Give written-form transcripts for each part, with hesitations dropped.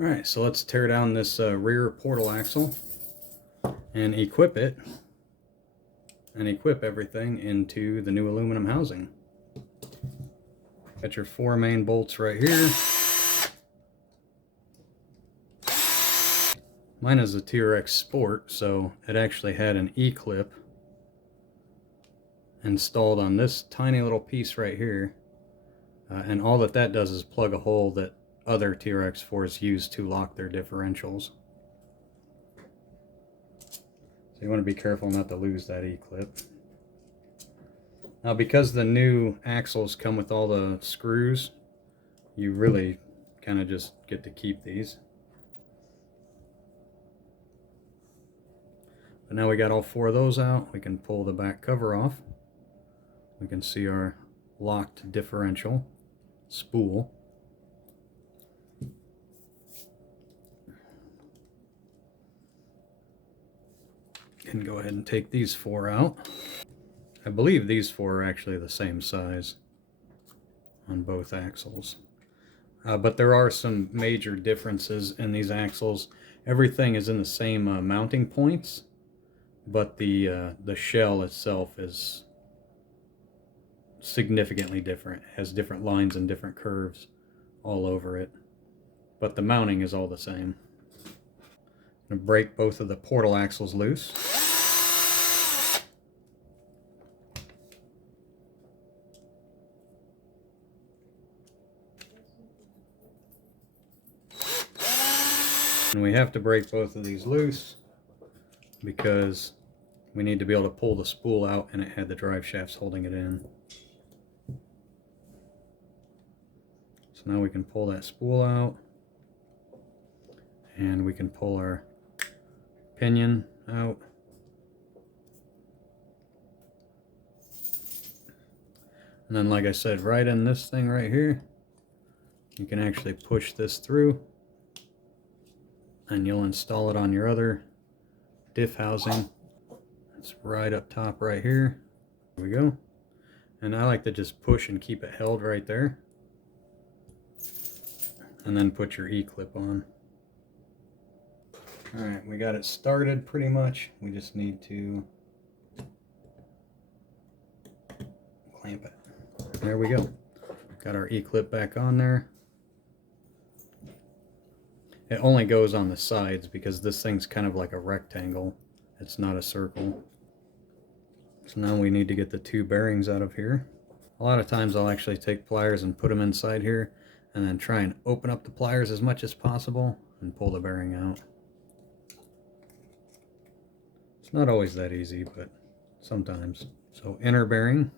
Alright, so let's tear down this rear portal axle and equip it, and equip everything into the new aluminum housing. Got your 4 main bolts right here. Mine is a TRX Sport, so it actually had an E-clip installed on this tiny little piece right here. And all that does is plug a hole that other TRX-4s use to lock their differentials. So you want to be careful not to lose that E-clip. Now, because the new axles come with all the screws, you really kind of just get to keep these. But now we got all 4 of those out, we can pull the back cover off. We can see our locked differential spool. Can go ahead and take these 4 out. I believe these 4 are actually the same size on both axles. But there are some major differences in these axles. Everything is in the same mounting points, but the shell itself is significantly different. It has different lines and different curves all over it, but the mounting is all the same. I'm going to break both of the portal axles loose. And we have to break both of these loose because we need to be able to pull the spool out, and it had the drive shafts holding it in. So now we can pull that spool out, and we can pull our pinion out. And then, like I said, right in this thing right here, you can actually push this through, and you'll install it on your other diff housing. It's right up top right here. There we go. And I like to just push and keep it held right there, and then put your E-clip on. Alright, we got it started pretty much. We just need to clamp it. There we go. Got our E-clip back on there. It only goes on the sides because this thing's kind of like a rectangle. It's not a circle. So now we need to get the 2 bearings out of here. A lot of times I'll actually take pliers and put them inside here, and then try and open up the pliers as much as possible and pull the bearing out. It's not always that easy, but sometimes. So inner bearing.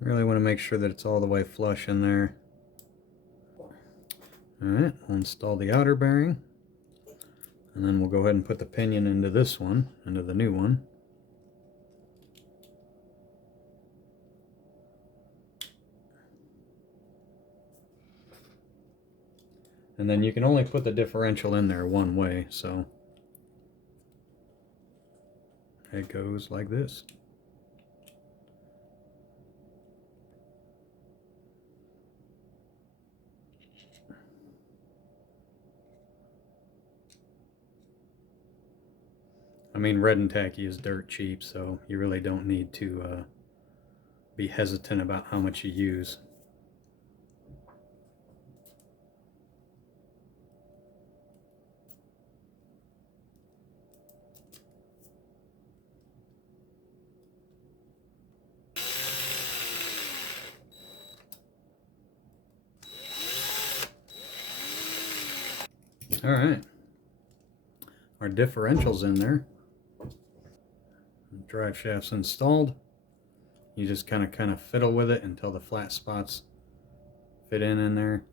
Really want to make sure that it's all the way flush in there. Alright, we'll install the outer bearing, and then we'll go ahead and put the pinion into this one, into the new one. And then you can only put the differential in there one way, so it goes like this. I mean, red and tacky is dirt cheap, so you really don't need to be hesitant about how much you use. All right, our differential's in there. Drive shaft's installed. You just kind of fiddle with it until the flat spots fit in there.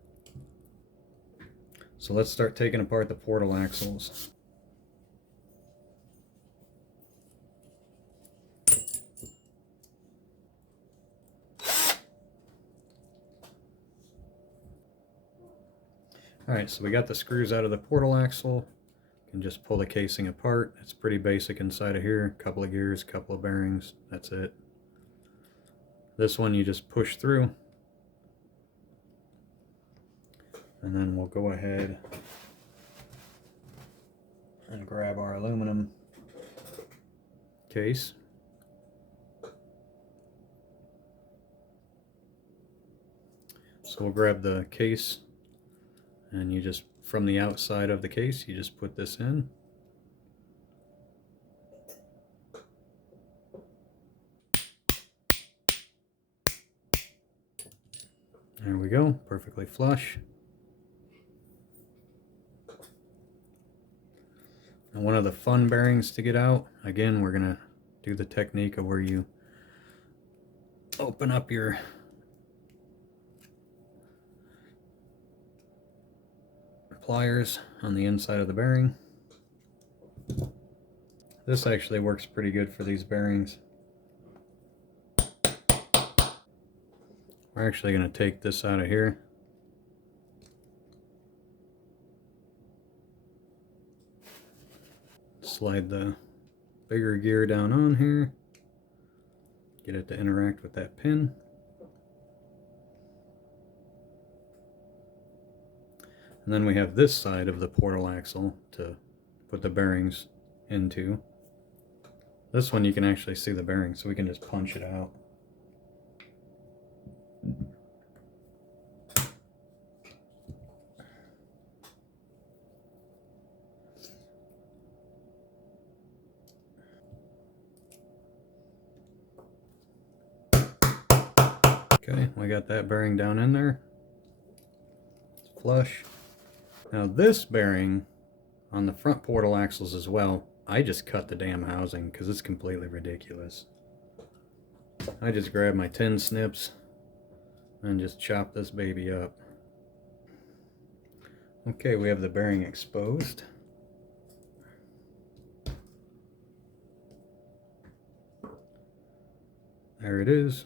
So let's start taking apart the portal axles. Alright, so we got the screws out of the portal axle. You can just pull the casing apart. It's pretty basic inside of here. A couple of gears, a couple of bearings, that's it. This one you just push through, and then we'll go ahead and grab our aluminum case. So we'll grab the case, and you just, from the outside of the case, you just put this in. There we go, perfectly flush. And one of the fun bearings to get out, again, we're gonna do the technique of where you open up your pliers on the inside of the bearing. This actually works pretty good for these bearings. We're actually going to take this out of here. Slide the bigger gear down on here. Get it to interact with that pin. And then we have this side of the portal axle to put the bearings into. This one you can actually see the bearing, so we can just punch it out. Okay, we got that bearing down in there. It's flush. Now this bearing on the front portal axles as well, I just cut the damn housing because it's completely ridiculous. I just grabbed my tin snips and just chop this baby up. Okay, we have the bearing exposed. There it is.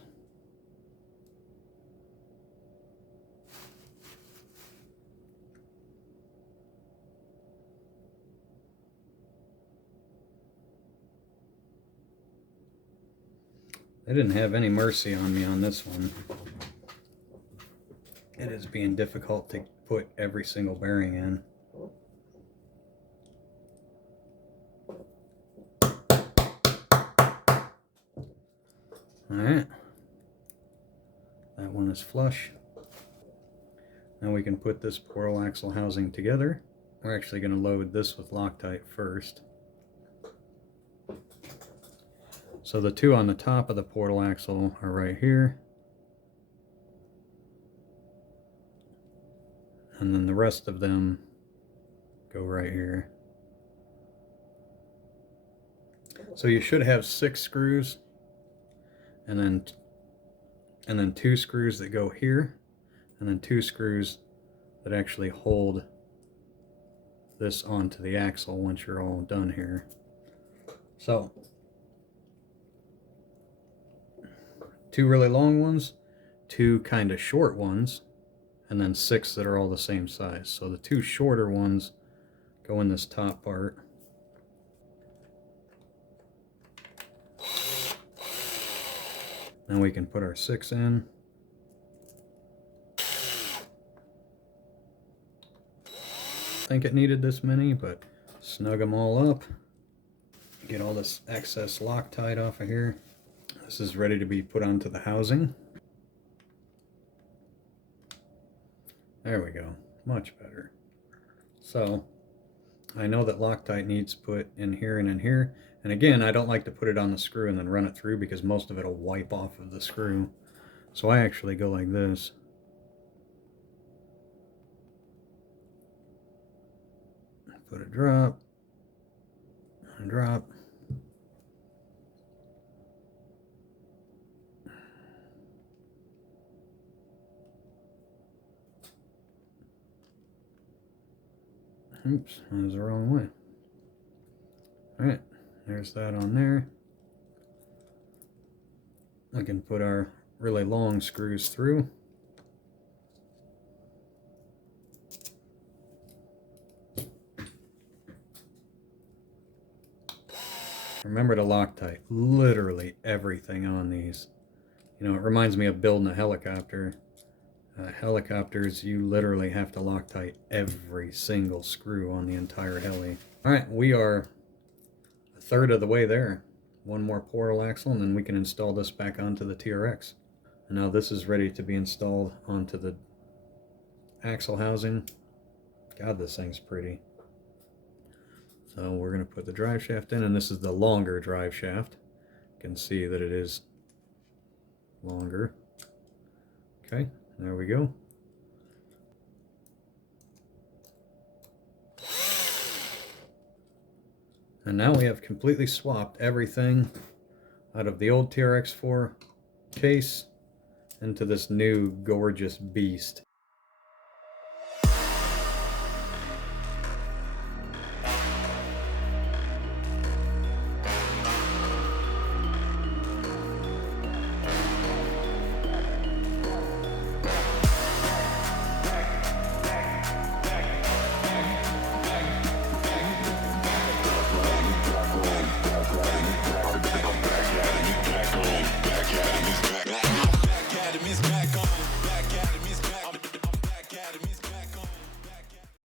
They didn't have any mercy on me on this one. It is being difficult to put every single bearing in. Alright. That one is flush. Now we can put this portal axle housing together. We're actually going to load this with Loctite first. So the two on the top of the portal axle are right here. And then the rest of them go right here. So you should have 6 screws, and then 2 screws that go here, and then 2 screws that actually hold this onto the axle once you're all done here. So 2 really long ones, 2 kind of short ones, and then 6 that are all the same size. So the 2 shorter ones go in this top part. Then we can put our 6 in. I think it needed this many, but snug them all up. Get all this excess Loctite off of here. This is ready to be put onto the housing. There we go, much better. So I know that Loctite needs put in here and in here. And again, I don't like to put it on the screw and then run it through because most of it will wipe off of the screw. So I actually go like this. Put a drop, and a drop. Oops, that was the wrong way. Alright, there's that on there. We can put our really long screws through. Remember to Loctite literally everything on these. You know, it reminds me of building a helicopter. Helicopters, you literally have to Loctite every single screw on the entire heli. Alright, we are a third of the way there. One more portal axle and then we can install this back onto the TRX. And now this is ready to be installed onto the axle housing. God, this thing's pretty. So we're going to put the drive shaft in, and this is the longer drive shaft. You can see that it is longer. Okay, there we go. And now we have completely swapped everything out of the old TRX-4 case into this new gorgeous beast.